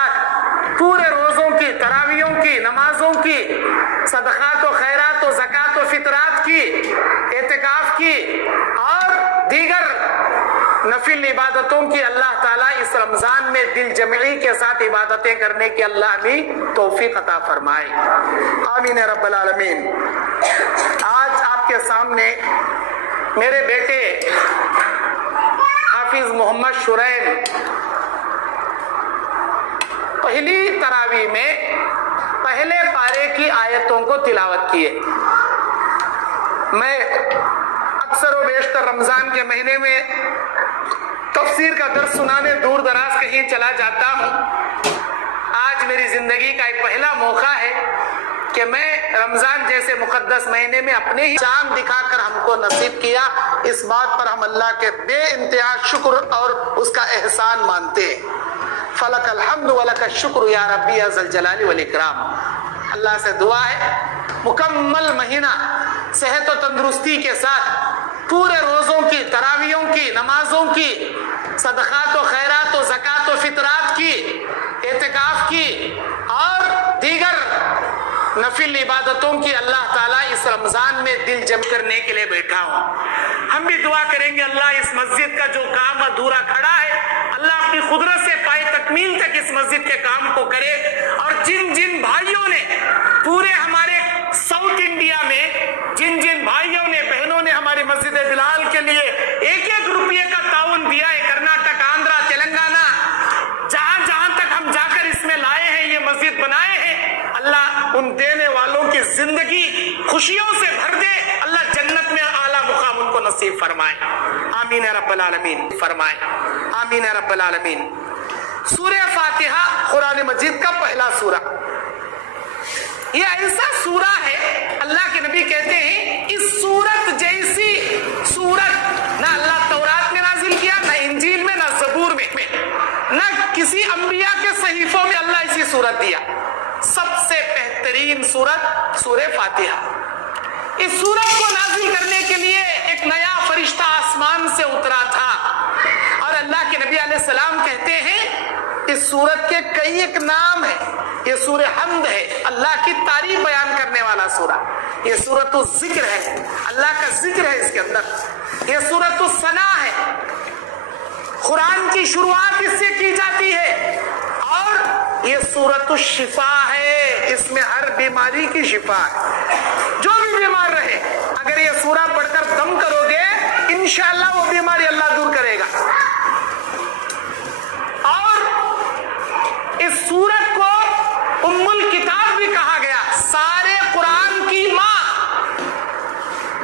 साथ पूरे रोजों की, तरावियों की, नमाजों की, सदक़ात व खैरात व ज़कात व फितरात की, एतिकाफ की और दीगर नफिल इबादतों की अल्लाह ताला इस रमजान में दिल जमई के साथ इबादतें करने की अल्लाह भी तौफीक अता फरमाए। आमीन या रब्बल आलमीन। आज आपके सामने मेरे बेटे हाफिज मोहम्मद शुरैन पहली तरावी में पहले पारे की आयतों को तिलावत किए। मैं अक्सर व बेशतर रमजान के महीने में तफसीर का दर्स सुनाने दूर दराज कहीं चला जाता हूँ। आज मेरी जिंदगी का एक पहला मौका है कि मैं रमजान जैसे मुकद्दस महीने में अपने ही चांद दिखाकर हमको नसीब किया। इस बात पर हम अल्लाह के बेइंतहा शुक्र और उसका एहसान मानते हैं। फलकल हम्दु व लकश शुक्र या रब्बी अज़्ज़ल जलाली वल इकराम। अल्लाह से दुआ है मुकम्मल महीना सेहत और तंदुरुस्ती के साथ पूरे रोजों की, तरावियों की, नमाजों की, सदक़ात व खैरात व ज़कात व फितरात की, एतिकाफ की और दीगर नफिल इबादतों की अल्लाह ताला इस रमजान में दिल जम करने के लिए बैठा हूँ। हम भी दुआ करेंगे अल्लाह इस मस्जिद का जो काम अधूरा खड़ा है अल्लाह अपनी कुदरत से पाए तकमील तक इस मस्जिद के काम को करे। और जिन जिन भाइयों ने पूरे हमारे साउथ इंडिया में, जिन जिन भाइयों ने, बहनों ने हमारी मस्जिद बिलाल के लिए एक एक रुपये का ताउन दिया है, कर्नाटक, आंध्रा, तेलंगाना, जहां जहां तक हम जाकर इसमें लाए हैं, ये मस्जिद बनाए हैं, अल्लाह उन देने वालों की जिंदगी खुशियों से भर दे। अल्लाह जन्नत में आला मुकाम उनको नसीब फरमाए। आमीन या रब्बल आलमीन फरमाए। आमीन या रब्बल आलमीन। सूरह फातिहा कुरान मजीद का पहला सूरा। ये ऐसा सूरा है, अल्लाह के नबी कहते हैं इस सूरत जैसी सूरत ना अल्लाह तौरात में नाजिल किया, ना इंजील में, ना ज़बूर में, ना किसी अंबिया के सहीफों में अल्लाह इसी सूरत दिया। सबसे बेहतरीन सूरत सूरह फातिहा। इस सूरत को नाजिल करने के लिए एक नया फरिश्ता आसमान से उतरा था और अल्लाह के नबी अलैहि सलाम कहते हैं इस सूरत के कई एक नाम है। ये सूरह हम्द है, अल्लाह की तारीफ बयान करने वाला सूरा। ये सूरतुल जिक्र है, अल्लाह का जिक्र है इसके अंदर। ये सूरतुल सना है, कुरान की शुरुआत इससे की जाती है। और ये सूरतुल शिफा है, इसमें हर बीमारी की शिफा है। जो भी बीमार रहे अगर ये सूरा पढ़कर दम करोगे इंशाअल्लाह वो बीमारी अल्लाह दूर करेगा। और इस सूरत को उम्मुल किताब भी कहा गया, सारे कुरान की माँ।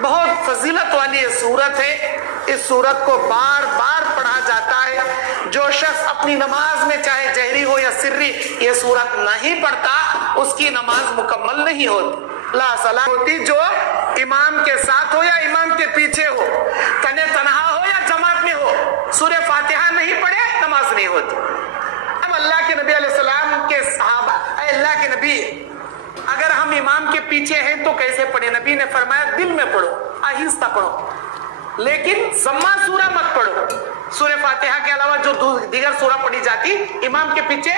बहुत फजीलत वाली ये सूरत है। इस सूरत को बार बार पढ़ा जाता है। जो शख्स अपनी नमाज में चाहे जहरी हो या सिर्री ये सूरत नहीं पढ़ता उसकी नमाज मुकम्मल नहीं होती। ला सलाह होती जो इमाम के साथ हो या इमाम के पीछे हो, तने तनहा हो या जमात में हो, सूरह फातिहा नहीं पढ़े नमाज नहीं होती। अब अल्लाह के नबी अलैहिस्सलाम के सहाबा, अल्लाह के नबी अगर हम इमाम के पीछे हैं तो कैसे पढ़े? नबी ने फरमाया दिल में पढ़ो, आहिस्ता पढ़ो, लेकिन सम्मा सूरा मत पढ़ो। सूरह फातिहा के अलावा जो दीगर सूरा पढ़ी जाती इमाम के पीछे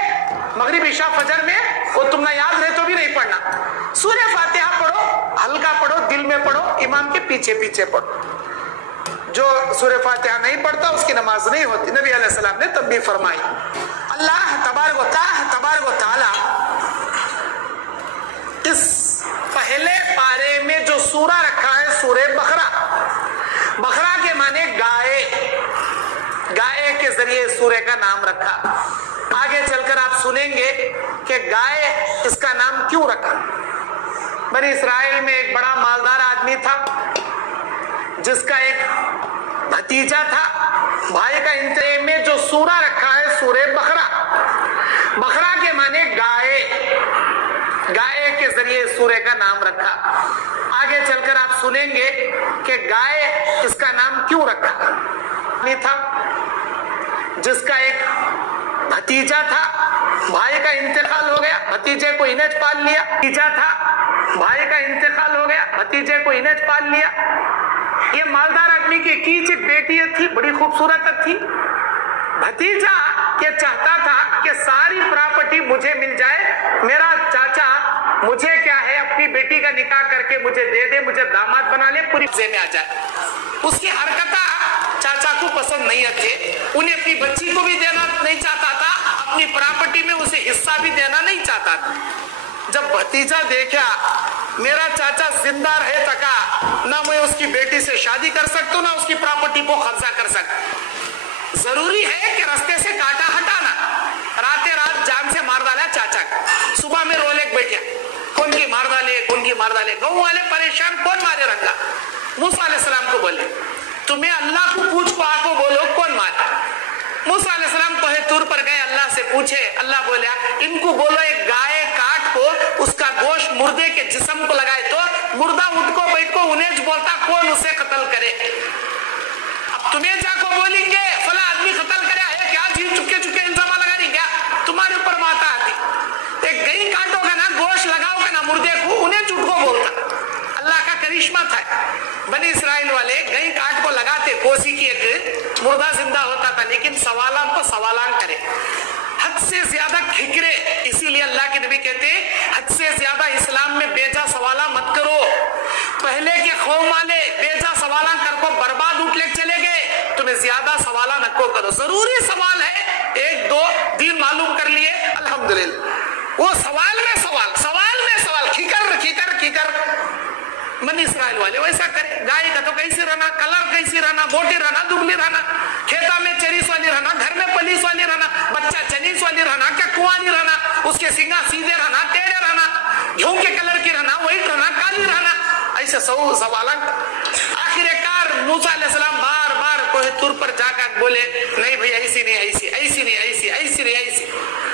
मगरिब इशा फजर में वो तुमने याद रहे तो भी नहीं पढ़ना। सूरह फातिहा पढ़ो, हल्का पढ़ो, दिल में पढ़ो, इमाम के पीछे पीछे पढ़ो। जो सूरह फातिहा नहीं पढ़ता उसकी नमाज नहीं होती। नबी अलैहि सलाम ने तंबीह फरमाई। अल्लाह तबारक व तआला इस पहले पारे में जो सूरा रखा है सूरह बकरा, बकरा के माने गाय, गाय के जरिए सूरह का नाम रखा। आगे चलकर आप सुनेंगे कि गाय इसका नाम क्यों रखा। बनी इस्राइल में एक बड़ा मालदार आदमी था जिसका एक भतीजा था, भाई का इंतजाम में जो सूरा रखा है सूरह बकरा, बकरा के माने गाय, गाय के जरिए सूरह का नाम रखा। आगे चलकर आप सुनेंगे कि गाय इसका नाम क्यों रखा। था जिसका एक भतीजा था, भाई का इंतकाल हो गया, भतीजे को इन्हें पाल लिया। भतीजा था, भाई का इंतकाल हो गया, भतीजे को इन्हें पाल लिया। ये मालदार आदमी की एक बेटी थी, बड़ी खूबसूरत थी। भतीजा ये चाहता था कि सारी प्रॉपर्टी मुझे मिल जाए, मेरा चाचा मुझे क्या है अपनी बेटी का निकाह करके मुझे दे दे, मुझे दामाद बना ले, पूरी मजे में आ जाए। उसकी हरकता चाचा को पसंद नहीं आती, उन्हें अपनी बच्ची को भी देना नहीं चाहता था, अपनी प्रॉपर्टी में उसे हिस्सा भी देना नहीं चाहता था। जब भतीजा देखा मेरा चाचा जिंदा रहे तका ना मैं उसकी बेटी से शादी कर सकता हूं ना उसकी प्रॉपर्टी को कब्जा कर सकता, जरूरी है कि रास्ते से काटा हटाना। राते रात जान से मार डाला चाचा का, सुबह में रोले बैठा, कौन की मार डाले, कौन की मार डाले, गाँव वाले परेशान, कौन मारे रंगा। मूसा अलैहिस्सलाम को बोले तुम्हें अल्लाह को पूछ को आको बोलो कौन मारे। मूसा अलैहिस्सलाम तोहे तूर पर गए, अल्लाह से पूछे, अल्लाह बोला इनको बोलो एक गाय काट को उसका गोश्त मुर्दे के जिस्म को लगाए तो मुर्दा उठ को बैठ को उन्हें बोलता कौन उसे कत्ल करे। अब तुम्हें जाको बोलेंगे फला आदमी कत्ल करे है क्या, जी चुपके चुपके इंतजाम लगा रही क्या, तुम्हारे ऊपर माता आती। एक गई काटोगा ना, गोश्त लगाओगे ना मुर्दे को, उन्हें झूठ को बोलता। अल्लाह का करिश्मा था, बनी इसराइल वाले गई काट को लगाते, कोसी की एक मुर्दा जिंदा होता था, लेकिन सवालान को सवालान करे, हद से ज्यादा खिकरे। इसीलिए अल्लाह के नबी कहते हद से ज्यादा इस्लाम में बेजा सवाला मत करो। पहले के कौम वाले बेजा सवाला कर को बर्बाद उठ ले चले गए, तुम्हें ज्यादा सवाला न को करो। जरूरी सवाल है, एक दो दिन मालूम कर लिए अल्हम्दुलिल्लाह, वो सवाल में सवाल, सवाल में सवाल, खिकर खिकर खिकर। बनी इसराइल वाले वैसा करे, गाय का तो कैसे रहना, कलर कैसी रहना, मोटी रहना, दुबली रहना, खेता में चरीस वाली रहना, घर में पलीस वाली रहना, बच्चा चनीस वाली रहना, क्या कुआनी रहना, उसके सिंगा सीधे रहना, टेढ़े रहना, घिउ के कलर की रहना, व्हाइट रहना, काली रहना, ऐसे सब सवाल। आखिरकार मूसा अलैहिस्सलाम बार बार कोहे तूर पर जाकर बोले नहीं भाई ऐसी नहीं, ऐसी ऐसी नहीं, ऐसी ऐसी नहीं, ऐसी।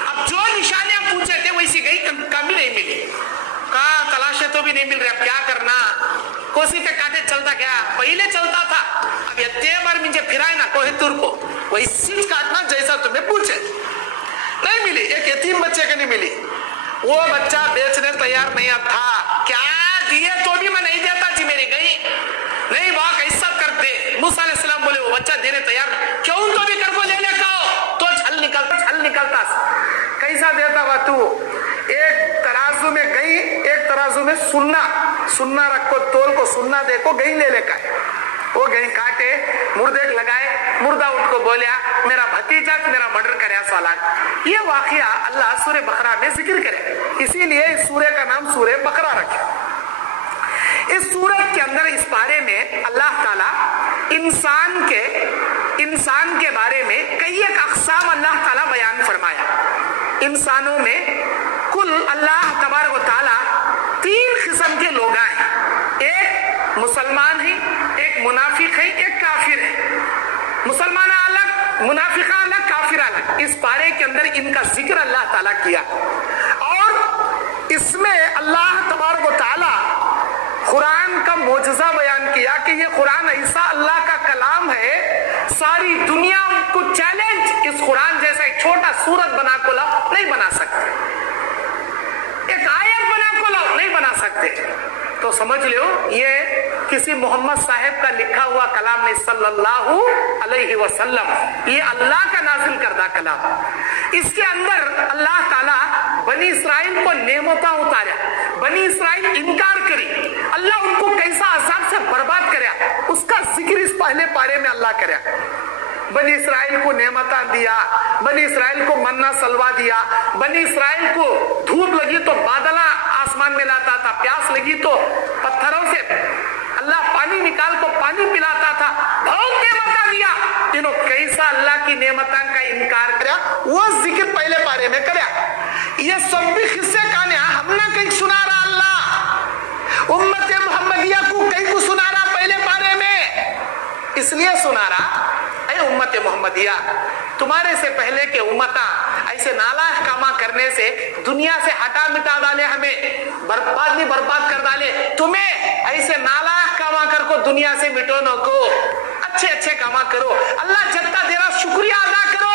अब जो निशानियां पूछे थे वैसी गई कभी नहीं मिली, कहा तलाशे तो भी नहीं मिल रहे, अब क्या करना। कोसी के कांटे चलता क्या, पहले चलता था, अब ये बार मुझे फिराए ना कोहे तूर को, वैसी काटना जैसा तुम्हें पूछे। नहीं मिली, एक यतीम बच्चे के नहीं मिली, वो बच्चा बेचने तैयार नहीं था, क्या दिए तो भी मैं नहीं देता जी, मेरी गई नहीं वाह कैसा कर दे। मूसा अलैहिस्सलाम बोले वो बच्चा देने तैयार, क्यों तो भी कर को ले लेता हो, तो छल निकलता कैसा देता हुआ तू। एक तराजू में गई, एक तराजू में सुन्ना रखो, तोल को सुन्ना देखो, गई ले लेकर वो गई काटे, मुर्दे लगाए, मुर्दा उठ को बोलिया मेरा भतीजा मेरा मर्डर करे साला। ये वाकया अल्लाह सूरे बकरा में जिक्र करे, इसीलिए इस सूरे का नाम सूरे बकरा रखे। इस सूरत के अंदर इस बारे में अल्लाह ताला इंसान के बारे में कई एक अक़साम अल्लाह ताला बयान फरमाया। इंसानों में कुल अल्लाह तबारक व ताला 3 किस्म के लोग हैं, एक मुसलमान है, एक मुनाफिक है, एक काफिर है। मुसलमान अलग, मुनाफिका अलग, काफिर अलग। इस पारे के अंदर इनका जिक्र अल्लाह ताला किया और इसमें अल्लाह तबारक व ताला कुरान का मोजज़ा बयान किया कि ये कुरान ऐसा अल्लाह का कलाम है, सारी दुनिया को चैलेंज इस कुरान जैसा एक छोटा सूरत बना को लाओ नहीं बना सकते, एक आयत बना को लाओ नहीं बना सकते। तो समझ लो ये किसी मोहम्मद साहब का लिखा हुआ कलाम नहीं, सल्लल्लाहु अलैहि वसल्लम, ये अल्लाह का नाज़िल करदा कलाम। इसके अंदर अल्लाह ताला बनी इसराइल को नेमता उतारा, बनी इसराइल इनकार करी, अल्लाह उनको कैसा अज़ाब से बर्बाद करे उसका जिक्र इस पहले पारे में अल्लाह करे। बनी इसराइल को नेमता दिया, बनी इसराइल को मन्ना सलवा दिया, बनी इसराइल को धूप लगी तो बादला आसमान में लाता था, प्यास लगी तो पत्थरों से अल्लाह पानी निकाल को पानी पिलाता था, बहुत नेमता दिया। तीनों कैसा अल्लाह की नेमता का इनकार करया, वो जिक्र पहले पारे में करया। ये सब भी किस्से कहानी हमने कहीं सुना रहा, अल्लाह उम्मत मोहम्मदिया को कहीं को सुना रहा पहले पारे में, इसलिए सुना रहा उम्मत मोहम्मदिया तुम्हारे से पहले के उम्मता ऐसे नालायक कामा करने से दुनिया से हटा मिटा डाले, हमें बर्बाद कर डाले, तुम्हें ऐसे नालायक कामा कर को दुनिया से मिटो न को, अच्छे कामा करो, अल्लाह जत्ता तेरा शुक्रिया अदा करो,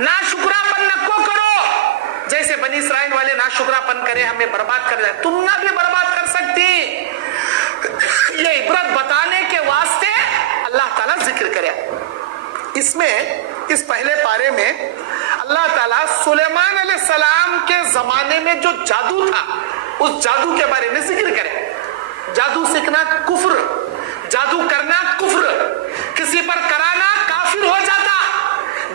ना शुक्रापन न को करो। जैसे बनी इसराइल वाले ना शुक्रापन करे हमें बर्बाद कर दे, तुम ना भी बर्बाद कर सकती। ये इबरत बताने के वास्ते अल्लाह ताला जिक्र करे। इसमें اس پہلے پارے میں اللہ تعالیٰ سلیمان علیہ السلام کے زمانے میں جو جادو تھا اس جادو کے بارے میں ذکر کرے. جادو سیکھنا کفر، جادو کرنا کفر، کسی پر کرانا کافر ہو جاتا.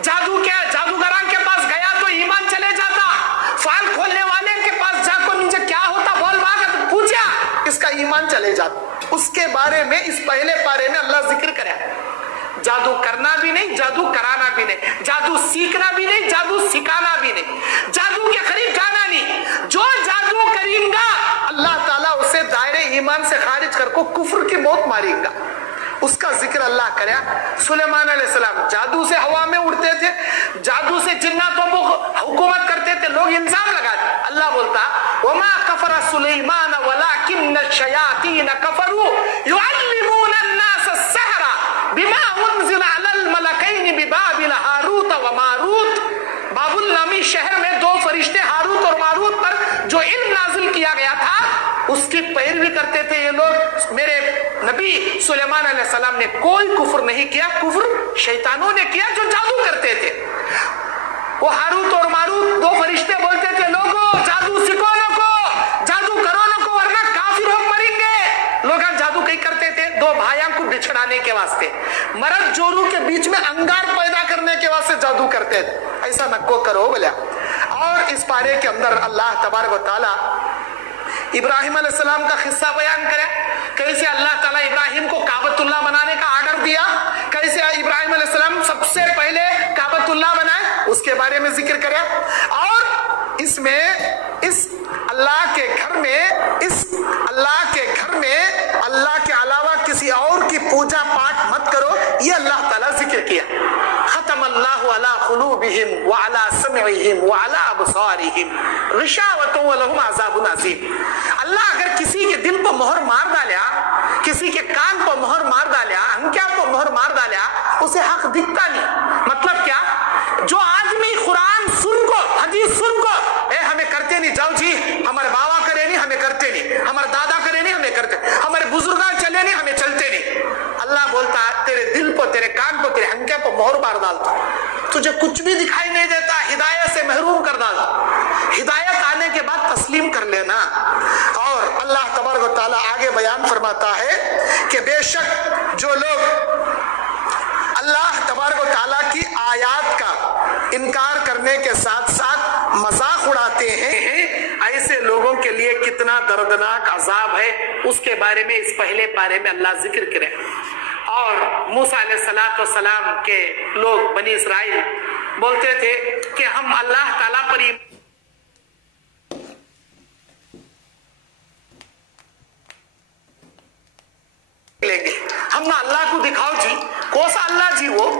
جادو کیا جادوگران کے پاس گیا تو ایمان چلے جاتا. فال کھولنے والے کے پاس جا کو نیچے کیا ہوتا بول بھاگا تو پوچھا اس کا ایمان چلے جاتا. اس کے بارے میں اس پہلے پارے میں اللہ ذکر کرے. جادو کرنا بھی نہیں، جادو کرانا بھی نہیں، جادو سیکھنا بھی نہیں، جادو سکھانا بھی نہیں، جادو کے قریب جانا نہیں. جو جادو کریں گا اللہ تعالیٰ اسے دائرے ایمان سے خارج کر کو کفر کی موت مارے گا. اس کا ذکر اللہ کرے. سلیمان علیہ السلام جادو سے ہوا میں اڑتے تھے، جادو سے جناتوں کو حکومت کرتے تھے، لوگ الزام لگاتے. اللہ بولتا وما کفر سلیمان ولکن الشیاطین کفروا یعلمون الناس السحر بما انزل علی الملکین ببابل ہاروت و ماروت. بابل نامی شہر میں دو فرشتے ہاروت اور ماروت پر جو علم نازل کیا گیا تھا اس کی پیروی کرتے تھے یہ لوگ. میرے نبی سلیمان علیہ السلام نے کوئی کفر نہیں کیا، کفر شیطانوں نے کیا جو جادو کرتے تھے. وہ ہاروت اور ماروت دو فرشتے بولتے تھے لوگوں جادو سیکھو نہ کو، جادو کرو نہ کو ورنہ کافر ہو مریں گے. لوگ جادو کئی کرتے تھے دو بھائیوں کو بچھڑانے کے واسطے، مرد جورو کے بیچ میں انگار پیدا کرنے کے واسطے جادو کرتے تھے. ایسا نہ کو کرو بولیا. اور اس پارے کے اندر اللہ تبارک و تعالی ابراہیم علیہ السلام کا قصہ بیان کرے. کیسے اللہ تعالیٰ ابراہیم کو کعبۃ اللہ بنانے کا آرڈر دیا، کیسے ابراہیم علیہ السلام سب سے پہلے کعبۃ اللہ بنائے اس کے بارے میں ذکر کرے. اور اس میں اس اللہ کے گھر میں اللہ کے علاوہ کسی اور کی پوجا پاٹ مت کرو، یہ اللہ تعالیٰ ذکر کیا. ختم اللہ علی قلوبہم وعلی سمعہم وعلی ابصارہم غشاوۃ ولہم عذاب عظیم. اللہ اگر کسی کے دل پر مہر مار ڈالیا، کسی کے کان پر مہر مار ڈالیا، انکیا پر مہر مار ڈالیا، اسے حق دکھتا نہیں. مطلب کیا؟ جو آدمی قرآن سن کو حدیث سن کو ہمیں کرتے نہیں، جاؤ جی ہمارے بابا کرے نہیں ہمیں کرتے نہیں، ہمارے دادا کرے نہیں ہمیں کرتے، ہمارے بزرگان چلے نہیں ہمیں چلتے نہیں. اللہ بولتا تیرے دل پر، تیرے کان پر، تیرے ہنکے پر مہر مار ڈالتا، تجھے کچھ بھی دکھائی نہیں دیتا، ہدایت سے محروم کر ڈالتا. ہدایت آنے کے بعد تسلیم کر لینا. اور اللہ تبارک و تعالیٰ آگے بیان فرماتا ہے کہ بے شک جو لوگ اللہ تبارک و تعالیٰ کی آیات کا انکار کرنے کے ساتھ ساتھ مذاق اڑاتے ہیں، ایسے لوگوں کے لیے کتنا دردناک عذاب ہے اس کے بارے میں اس پہلے پارے میں اللہ ذکر کرے. اور موسیٰ علیہ السلام کے لوگ بنی اسرائیل بولتے تھے کہ ہم اللہ تعالیٰ پر لیں گے، ہم نہ اللہ کو دکھاؤ جی، کون سا اللہ جی وہ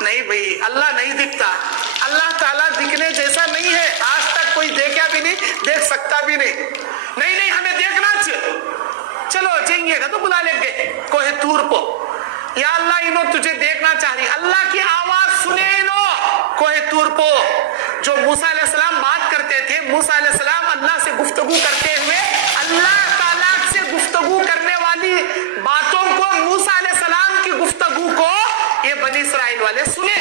نہیں بھئی، اللہ نہیں دکھتا. اللہ تعالیٰ دکھنے جیسا نہیں ہے، آج تک کوئی دیکھا بھی نہیں، دیکھ سکتا بھی نہیں. نہیں ہمیں دیکھنا چلو جائیں گے تو بلا لیں گے کوہ طور کو. یا اللہ انہوں تجھے دیکھنا چاہ رہی، اللہ کی آواز سنے انہوں کوہ طور کو. جو موسیٰ علیہ السلام بات کرتے تھے، موسیٰ علیہ السلام اللہ سے گفتگو کرتے ہوئے اللہ تعالیٰ سے گفتگو کرنے والی باتوں کو، موسیٰ علیہ السلام کی گفتگو کو یہ بنی اسرائیل والے سنے،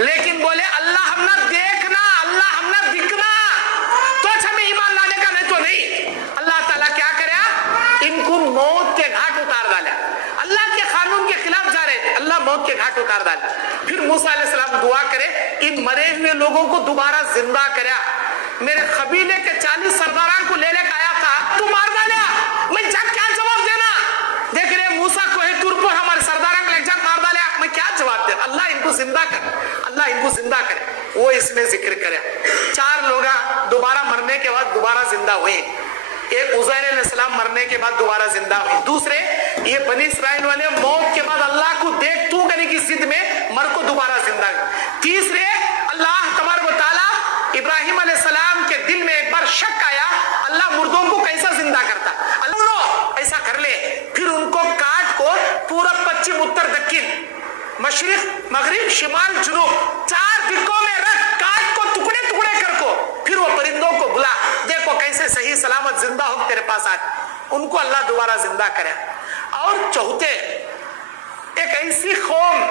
لیکن بولے اللہ ہم نہ دیکھنا، اللہ ہم نہ دکھنا تو ہمیں ایمان لانے کا، نہیں تو نہیں. اللہ تعالیٰ کیا کرے؟ ان کو موت کے گھاٹ اتار ڈالا. اللہ کے قانون کے خلاف جا رہے تھے، اللہ موت کے گھاٹ اتار ڈالا. پھر موسیٰ علیہ السلام دعا کرے ان مرے ہوئے لوگوں کو دوبارہ زندہ کریا. میرے قبیلے کے 40 سرداران کو لے کے آیا تھا، تو مار ڈالا، میں جا کیا جواب دینا؟ دیکھ رہے موسیٰ کوہ طور پر ہمارے سرداران کو ایک جا مار ڈالا، میں کیا جواب دے؟ اللہ ان کو زندہ کر، اللہ ان کو زندہ کرے. وہ اس میں ذکر کرے 4 لوگ دوبارہ مرنے کے بعد دوبارہ زندہ ہوئے. ایک عزیر علیہ السلام مرنے کے بعد دوبارہ زندہ ہوئے. دوسرے یہ بنی اسرائیل والے موت کے بعد اللہ کو دیکھ تو کرنے کی ضد میں مر کو دوبارہ زندہ ہوئے. تیسرے اللہ تبارک و تعالیٰ ابراہیم علیہ السلام کے دل میں ایک بار شک آیا اللہ مردوں کو کیسا زندہ کرتا. اللہ ایسا کر لے، پھر ان کو کاٹ کو پورب پچھم اتر دکن مشرق مغرب شمال جنوب 4 دکوں میں رکھ، کاٹ کو ٹکڑے ٹکڑے کر کو، پھر وہ پرندوں کو بلا، دیکھو کیسے صحیح سلامت زندہ ہو تیرے پاس آج. ان کو اللہ دوبارہ زندہ کرے. اور چوتھے ایک ایسی قوم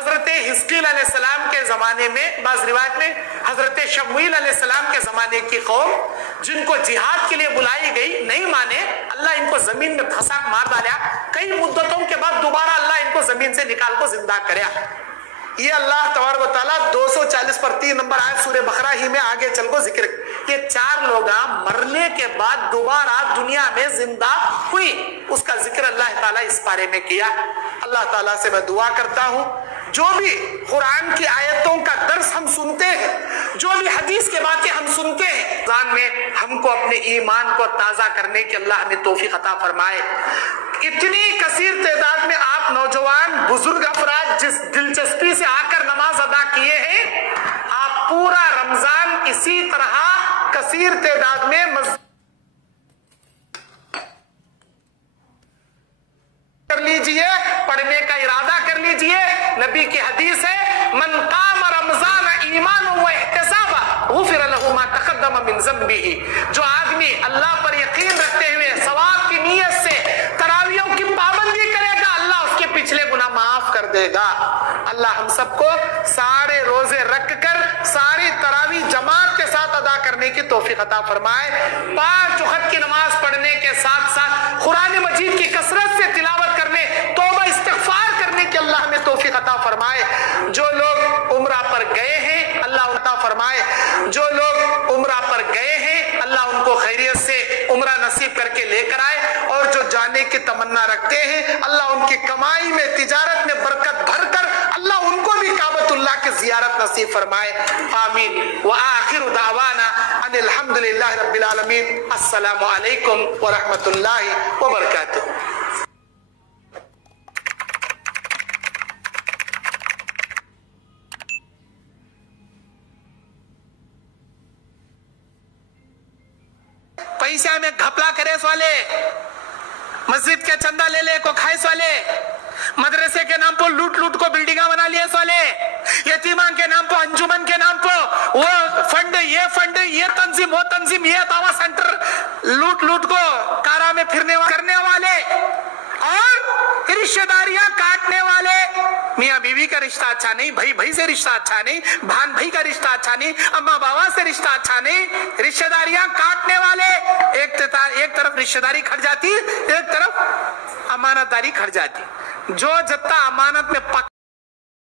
हजरत हिस्कील अलैहिस्सलाम के जमाने में, बाज़ रिवायत में हजरत शमूएल अलैहिस्सलाम के जमाने की कौम जिनको जिहाद के लिए बुलाई गई नहीं माने, अल्लाह इनको जमीन में धसा मार डाला। कई मुद्दतों के बाद दोबारा अल्लाह इनको जमीन से निकाल को जिंदा करया। ये अल्लाह तबारक व तआला 240 पर 3 नंबर आयत सूरह बकरा ही में आगे चल को जिक्र, ये 4 लोग मरने के बाद दोबारा दुनिया में जिंदा हुई, उसका जिक्र अल्लाह ताला इस पारे में किया। अल्लाह ताला से मैं दुआ करता हूँ जो भी कुरान की आयतों का दर्स हम सुनते हैं, जो भी हदीस के बातें हम सुनते हैं, रमजान में हमको अपने ईमान को ताजा करने की अल्लाह हमें तौफीक अता फरमाए। इतनी कसीर तादाद में आप नौजवान बुजुर्ग अफराद जिस दिलचस्पी से आकर नमाज अदा किए हैं, आप पूरा रमजान इसी तरह कसीर तादाद में कर लीजिए, पढ़ने का इरादा कर लीजिए। नबी की हदीस है, मन काम रमजान ईमान व इहतिसाबा गुफिर लहु मा तक़द्दम मिन ज़म्बिही। जो आदमी अल्लाह पर यकीन रखते हुए सवाब की नीयत से तरावियों की पाबंदी करेगा, अल्लाह उसके पिछले गुनाह माफ कर देगा। अल्लाह हम सबको सारे रोजे रख कर सारी तरावी जमात के साथ अदा करने की तौफीक अता फरमाए। 5 वक्त की नमाज पढ़ने के साथ साथ कुरान मजीद की कसरत से तिलावत करने, तौबा इस्तिग़फ़ार करने की अल्लाह हमें तौफीक अता फरमाए। जो लोग उम्रा पर गए हैं अल्लाह अता फरमाए, जो लोग उम्रा पर गए हैं अल्लाह उनको खैरियत से उम्रा नसीब करके लेकर आए, और जो जाने की तमन्ना रखते हैं अल्लाह उनकी कमाई में, तिजारत में बरकत भरकर अल्लाह उनको भी काबतुल्लाह की ज़ियारत नसीब फरमाए। आमीन। व आखिरु दावाना अनिल हम्दुलिल्लाहि रब्बिल आलमीन। अस्सलामु अलैकुम व रहमतुल्लाहि व बरकातुहू। पैसा में घपला करे वाले, मस्जिद के चंदा ले ले को खाए वाले, मदरसे के नाम पर लूट लूट को बिल्डिंगा बना लिए वाले, यतीमा के नाम पर, अंजुमन के नाम पर वो फंड, ये तंजीम, वो तंजीम, ये दावा सेंटर, लूट लूट को कारा में फिरने करने वाले और रिश्तेदारियां काटने वाले। मियाँ बीवी का रिश्ता अच्छा नहीं, भाई भाई से रिश्ता अच्छा नहीं, भान भाई का रिश्ता अच्छा नहीं, अम्मा बाबा से रिश्ता अच्छा नहीं, रिश्तेदारियां काटने वाले। एक तरफ रिश्तेदारी खट जाती, एक तरफ अमानतदारी खट जाती। जो जत्ता अमानत में